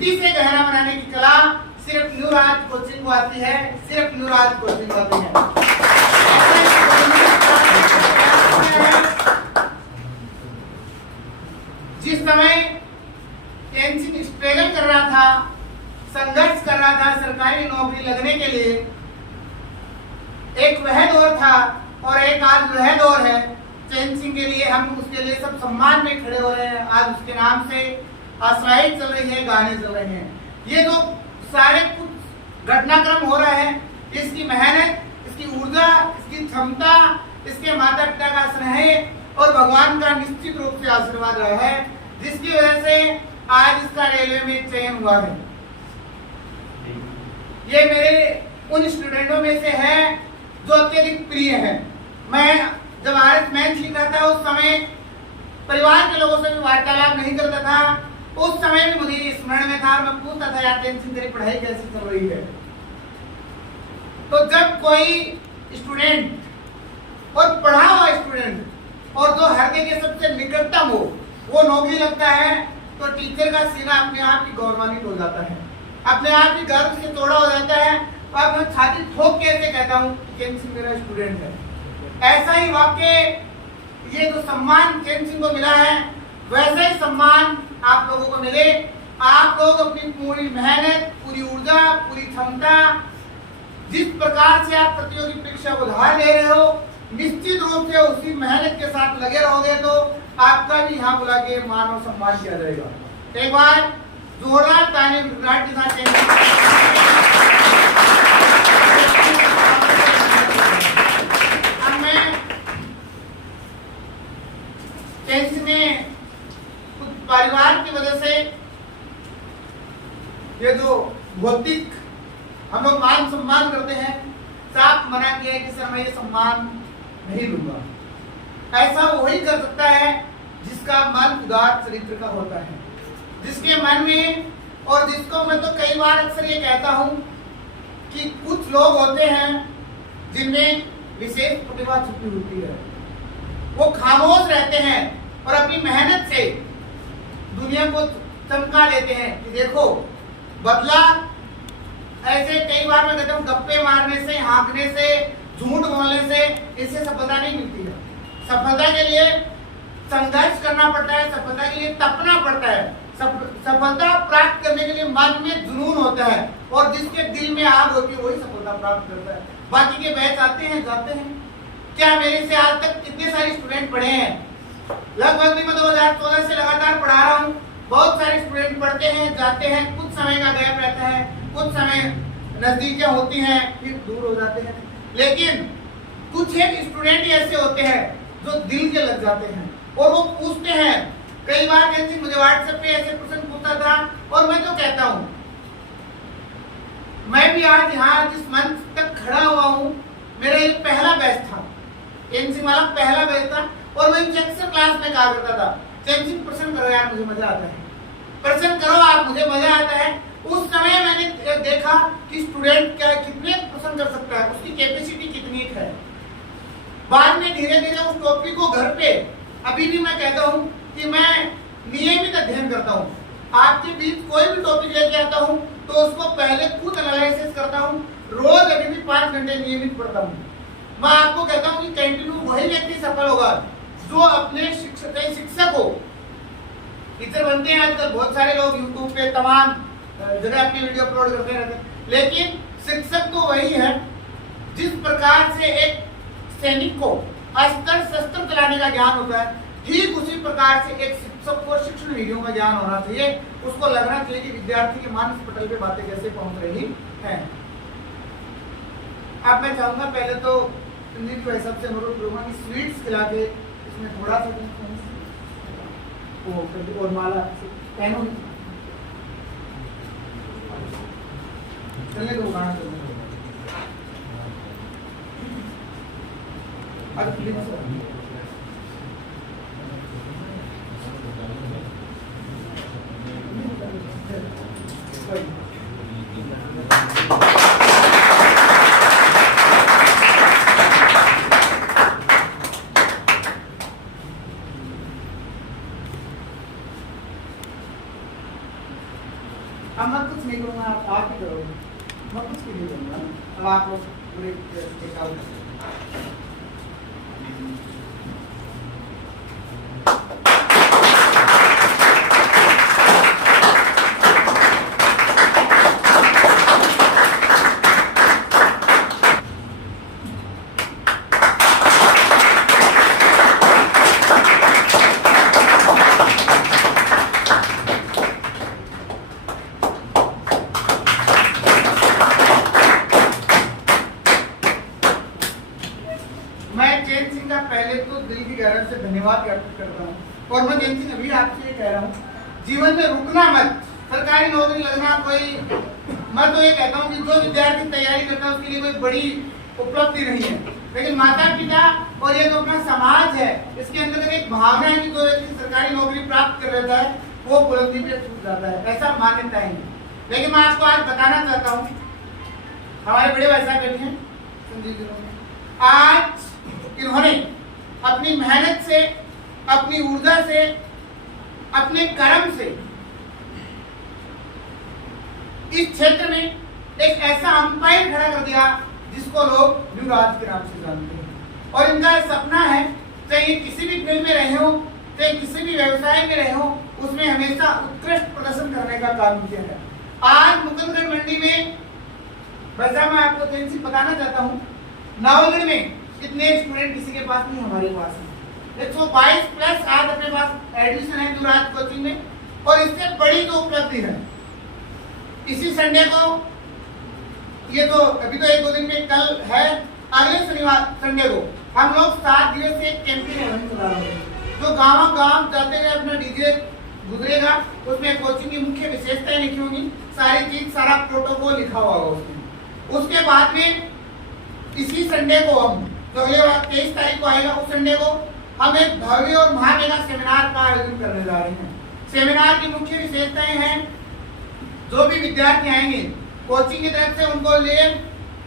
मिट्टी से गहरा बनाने की कला सिर्फ न्यूराज कोचिंग को आती है, सिर्फ न्यूराज कोचिंग को आती है। जिस समय टेंशन स्ट्रगल कर रहा था, संघर्ष कर रहा था सरकारी नौकरी लगने के लिए, एक वह दौर था और एक आज वह दौर है। चैन सिंह के लिए हम उसके लिए सब सम्मान में खड़े हो रहे हैं। आज उसके नाम से आशाएं चल रही है, गाने चल रहे हैं। ये जो सारे कुछ घटनाक्रम हो रहा है, इसकी मेहनत, इसकी ऊर्जा, इसकी क्षमता, इसके माता पिता का स्नेह और भगवान का निश्चित रूप से आशीर्वाद रहा है, जिसकी वजह से आज इसका रेलवे में चयन हुआ है। ये मेरे उन स्टूडेंटों में से है जो अत्यधिक प्रिय है। मैं जब आरएस मैथ लिख रहा था उस समय परिवार के लोगों से भी वार्तालाप नहीं करता था। उस समय भी मुझे स्मरण में था और मैं पूछता था, यार टेंशन तेरी पढ़ाई कैसी चल रही है। तो जब कोई स्टूडेंट और पढ़ा हुआ स्टूडेंट और जो हृदय के सबसे निकटतम हो वो नौकरी लगता है, तो टीचर का सीना अपने आप ही गौरवान्वित हो जाता है, अपने आप ही गर्व से चौड़ा हो जाता है। और मैं छाती ठोक के ऐसे कहता हूँ कि चैन सिंह मेरा स्टूडेंट है। ऐसा ही वाक्य, ये जो सम्मान चैन सिंह को मिला है, वैसा ही सम्मान आप लोगों को मिले। आप लोग अपनी पूरी मेहनत, पूरी ऊर्जा, पूरी क्षमता, जिस प्रकार से आप प्रतियोगी परीक्षा को धार ले रहे हो, निश्चित रूप से उसी मेहनत के साथ लगे रहोगे तो आपका भी यहाँ बुला के मान और सम्मान किया जाएगा। एक बार जोरदार ताली गुजरात के साथ में कुछ परिवार की वजह से ये जो भौतिक हम लोग मान सम्मान करते हैं, साफ मना किया है कि सर मैं ये सम्मान नहीं लूंगा। ऐसा वही कर सकता है जिसका मन उदार चरित्र का होता है, जिसके मन में, और जिसको मैं तो कई बार अक्सर ये कहता हूं कि कुछ लोग होते हैं जिनमें विशेष प्रतिभा छुपी होती है। वो खामोश रहते हैं और अपनी मेहनत से दुनिया को चमका देते हैं कि देखो बदला। ऐसे कई बार मैं कहता हूँ गप्पे मारने से, हाँकने से, झूठ बोलने से इससे सफलता नहीं मिलती है। सफलता के लिए संघर्ष करना पड़ता है, सफलता के लिए तपना पड़ता है। सफलता प्राप्त करने के लिए मन में जुनून होता है और जिसके दिल में आग होती है वही सफलता प्राप्त करता है। बाकी के बैच आते हैं जाते हैं। क्या मेरे से आज तक कितने सारे स्टूडेंट पढ़े हैं? लगभग भी मैं 2014 से लगातार पढ़ा रहा हूँ। बहुत सारे स्टूडेंट पढ़ते हैं, जाते हैं, कुछ समय का गैप रहता है, कुछ समय नजदीकियां होती हैं, फिर दूर हो जाते हैं। लेकिन कुछ एक स्टूडेंट ऐसे होते हैं जो दिल के लग जाते हैं और वो पूछते हैं। कई बार मुझे व्हाट्सएप पे ऐसे प्रश्न पूछता था और मैं तो कहता हूँ, मैं भी आज यहाँ जिस मंच तक खड़ा हुआ हूँ, मेरा ये पहला बैच था, एनसी वाला पहला बैच था और मैं अक्सर क्लास में कहा करता था, चैन सिंह प्रश्न करो यार, मुझे मजा आता है, प्रश्न करो आप, मुझे मजा आता है। उस समय मैंने देखा कि स्टूडेंट क्या कितने प्रश्न कर सकता है, उसकी कैपेसिटी कितनी है। बाद में धीरे धीरे उस टॉपिक को घर पे, अभी भी मैं कहता हूँ कि मैं नियमित अध्ययन करता हूँ। आपके बीच कोई भी टॉपिक लेके आता हूँ तो उसको पहले खुद एनालिसिस करता हूँ। रोज अभी भी 5 घंटे नियमित पढ़ता हूँ। मैं आपको कहता हूँ कि कंटिन्यू वही व्यक्ति सफल होगा जो अपने शिक्षक हो। टीचर बनते हैं आजकल बहुत सारे लोग, यूट्यूब पे तमाम जगह अपनी वीडियो अपलोड करते रहते हैं, लेकिन शिक्षक तो वही है। जिस प्रकार से एक सैनिक को अस्त्र शस्त्र चलाने का ज्ञान होता है, ठीक उसी प्रकार से एक शिक्षक को शिक्षण वीडियो का ज्ञान होना चाहिए। उसको लगना चाहिए कि विद्यार्थी के मानस पटल पे बातें कैसे पहुंच रही हैं। अब मैं चाहूंगा पहले तो संदीप भाई सबसे अनुरोध करूंगा कि स्वीट्स खिला के इसमें थोड़ा सा और माला चलने दो गाना चलने दो। अब मैं कुछ नहीं करूँगा, आप ही करोगे, मैं कुछ भी नहीं करूँगा। अब आप लोग पूरे टेकआउट कर सकते हैं। पहले तो दिल की गहराई से धन्यवाद व्यक्त करता हूँ। और मैं जयंत सिंह अभी आपसे ये कह रहा हूँ, जीवन में रुकना मत, सरकारी नौकरी लगना कोई, मैं तो ये कहता हूँ कि जो विद्यार्थी तैयारी करता है उसके लिए कोई बड़ी उपलब्धि नहीं है, लेकिन माता पिता और ये जो अपना समाज है इसके अंदर एक भावना है कि जो व्यक्ति सरकारी नौकरी प्राप्त कर लेता है वो बुलंदी पे छूट जाता है, ऐसा मान्यता है। लेकिन मैं आपको आज बताना चाहता हूँ, हमारे बड़े भाई साहब बैठे हैं संजीव जी, आज इन्होंने अपनी मेहनत से, अपनी ऊर्जा से, अपने कर्म से इस क्षेत्र में एक ऐसा अंपायर खड़ा कर दिया जिसको लोग युवराज के नाम से जानते हैं। और इनका सपना है, चाहे किसी भी फील्ड में रहे हो, चाहे किसी भी व्यवसाय में रहे हो, उसमें हमेशा उत्कृष्ट प्रदर्शन करने का काम किया है। आज मुकुंदगढ़ मंडी में वैसा मैं आपको तेजी बताना चाहता हूँ, नावलगढ़ में इतने स्टूडेंट किसी के पास नहीं, हमारे पास है 122 प्लस आज अपने पास एडमिशन है युवराज कोचिंग में। और इससे बड़ी जो उपलब्धि है, इसी संडे को, ये तो अभी तो 1-2 दिन में कल है, अगले शनिवार संडे को हम लोग 7 दिवसीय एक कैंपेन इवेंट चला रहे हैं, जो गाँव गाँव जाते हुए अपना डीजे गुजरेगा। उसमें कोचिंग की मुख्य विशेषताएं लिखी होंगी, सारी चीज, सारा प्रोटोकॉल लिखा हुआ होगा उसमें। उसके बाद में इसी संडे को हम, तो अगले 23 तारीख को आएगा, उस संडे को हम एक भव्य और महामेगा सेमिनार का आयोजन करने जा रहे हैं। सेमिनार की मुख्य विशेषताएं हैं, जो भी विद्यार्थी आएंगे कोचिंग की तरफ से उनको लिए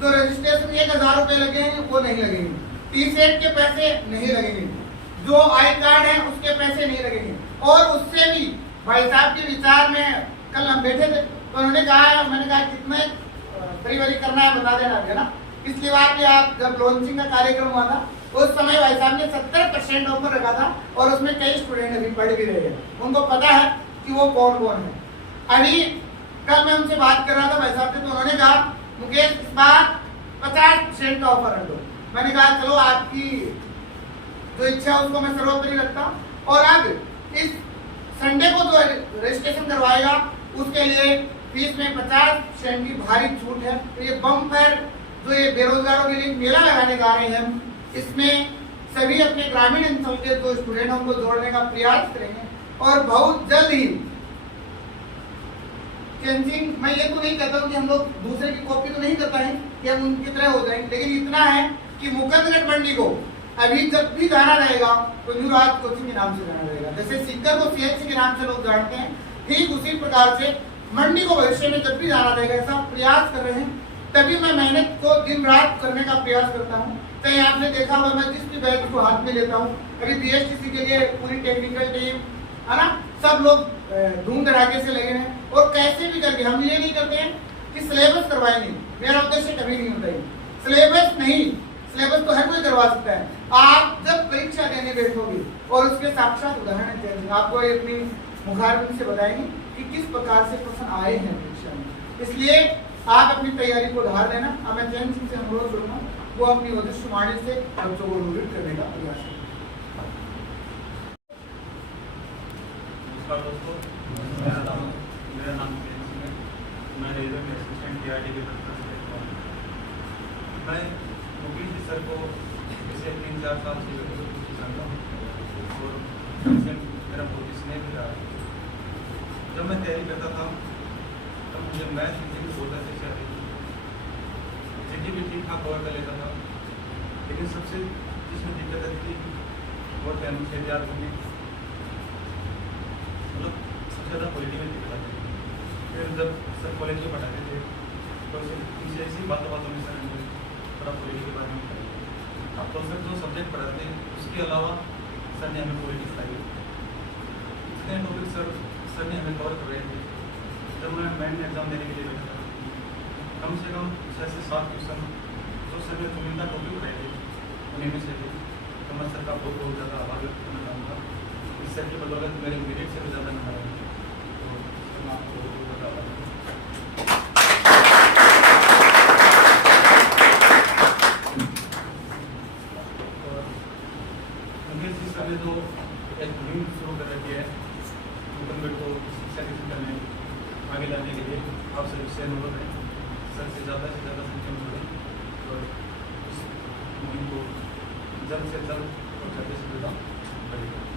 जो रजिस्ट्रेशन 1000 रुपए लगेंगे वो नहीं लगेंगे, टी सेट के पैसे नहीं लगेंगे, जो आई कार्ड है उसके पैसे नहीं लगेंगे। और उससे भी भाई साहब के विचार में कल हम बैठे थे तो उन्होंने कहा, मैंने कहा कितने परिवारी करना है बता देना है ना। पिछली बार भी आप जब लॉन्चिंग का कार्यक्रम हुआ था उस समय भाई साहब ने 70% ऑफर रखा था और उसमें कई स्टूडेंट अभी पढ़ भी रहे हैं, उनको पता है कि वो कौन कौन है। अभी कल मैं उनसे बात कर रहा था भाई साहब से, तो उन्होंने कहा मुकेश इस बार 50% का ऑफर रख दो। मैंने कहा चलो आपकी जो इच्छा है उसको मैं सर्वोपरि रखता हूँ। और अब इस संडे को जो रजिस्ट्रेशन करवाएगा उसके लिए फीस में 50% की भारी छूट है। तो ये बम्पर जो ये बेरोजगारों के लिए मेला लगाने जा रहे हैं, इसमें सभी अपने ग्रामीण अंचल के जो स्टूडेंट हैं उनको जोड़ने का प्रयास करेंगे। और बहुत जल्द ही चेंजिंग, मैं ये तो नहीं कहता हूँ कि हम लोग दूसरे की कॉपी तो नहीं करता है कि हम उनकी तरह हो जाएंगे, लेकिन इतना है कि मुकुंदगढ़ मंडी को अभी जब भी जाना रहेगा तो युवराज कोचिंग के नाम से जाना रहेगा। जैसे सीकर को सीएचसी के नाम से लोग जानते हैं, ठीक उसी प्रकार से मंडी को भविष्य में जब भी जाना रहेगा, ऐसा प्रयास कर रहे हैं। तभी मैं मेहनत को दिन रात करने का प्रयास करता हूँ। कहीं आपने देखा होगा मैं जिस भी बैच को हाथ में लेता हूँ, अभी बीएसटीसी के लिए पूरी टेक्निकल टीम है ना, सब लोग धूम धड़ाके से लगे हैं। और कैसे भी करके हम ये नहीं करते हैं कि सिलेबस करवाएंगे, मेरा उद्देश्य कभी नहीं होता है सिलेबस नहीं, सिलेबस तो हर कोई करवा सकता है। आप जब परीक्षा देने बैठोगे और उसके साक्षात उदाहरण देंगे, आपको ये अपनी मुखारबिन से बताएंगे कि किस प्रकार से प्रश्न आए हैं परीक्षा में। इसलिए आप अपनी तैयारी को उधार देना। अब मैं जयंत सिंह से अनुरोध करूंगा वो अपनी वरिष्ठ वाणी से बच्चों को रूबित करने का प्रयास करें। मेरा नाम मैं रेलवे में असिस्टेंट टीआरडी के दफ्तर से। मैं मुकेश जी सर को पिछले 3-4 साल से जानता हूँ और उनसे मेरा बहुत स्नेह भी रहा। जब मैं तैयारी करता था तब मुझे मैथ हिंदी भी बहुत अच्छे से आती थी, हिंदी भी ठीक ठाक कवर कर लेता था। लेकिन सबसे जिसमें दिक्कत आती थी वो तैयार होंगे, मतलब सबसे ज़्यादा पॉलिटिकल दिक्कत आती थी। फिर जब सर कॉलेज में पढ़ाते थे तो इसे ऐसी बातों में सर थोड़ा पॉलिटिक्स के बारे में बताइए। अब तो सर जो सब्जेक्ट पढ़ाते हैं उसके अलावा सर ने हमें पॉलिटिक्स लाई, इतने टॉपिक सर ने हमें कवर कर रहे थे जब मैं मेन एग्ज़ाम देने के लिए बैठा था, कम से कम 6 से 7 क्वेश्चन जो सर ने चुनिंदा टॉपिक उठाए थे उन्हीं में से थे। तो मैं सर का बहुत बहुत ज़्यादा आभार व्यक्त करना चाहूँगा। इस सर की बदौलत मेरे मेरिट से भी ज़्यादा नंबर आए। तो सर मैं आपको बहुत बहुत ज़्यादा आभार मुकेश सर ने जो एक मुहिम शुरू कर रखी है उत्तराखंड को शिक्षा के क्षेत्र में आगे लाने के लिए आप सबसे अनुरोध है सर से ज़्यादा संख्या में बढ़े और इस मुहिम को जल्द से जल्द और जल्दी से ज़्यादा बढ़ेगा।